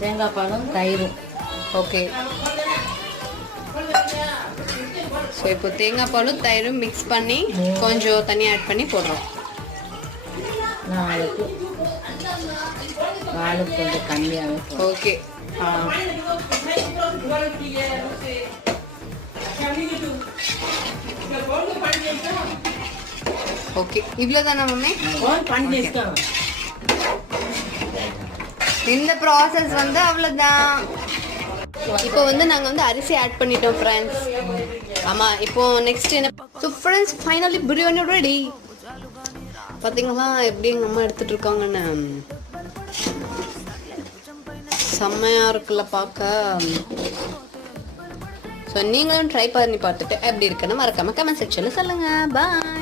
தேங்காய் பாலும் தயிரும். ஓகே. ஸோ இப்போ தேங்காய் பாலும் தயிரும் மிக்ஸ் பண்ணி கொஞ்சம் தண்ணி ஆட் பண்ணி போடுறோம். பால் கொஞ்சம் கம்மியாகவே. ஓகே. ஓகே, இவ்வளோதானா மம்மி? இந்த ப்ராசஸ் வந்து அவ்வளோதான். இப்போ வந்து நாங்கள் வந்து அரிசி ஆட் பண்ணிட்டோம் ஃப்ரெண்ட்ஸ். ஆமாம், இப்போ நெக்ஸ்ட் என்ன? So friends, finally biryani ready. பார்த்தீங்களா எப்படி எங்கள் அம்மா எடுத்துகிட்டு இருக்காங்கன்னு? செம்மையாக இருக்குல்ல பார்க்க. ஸோ நீங்களும் ட்ரை பண்ணி பார்த்துட்டு எப்படி இருக்குன்னு மறக்காமல் கமெண்ட் செக்ஷனில் சொல்லுங்கள். பாய்.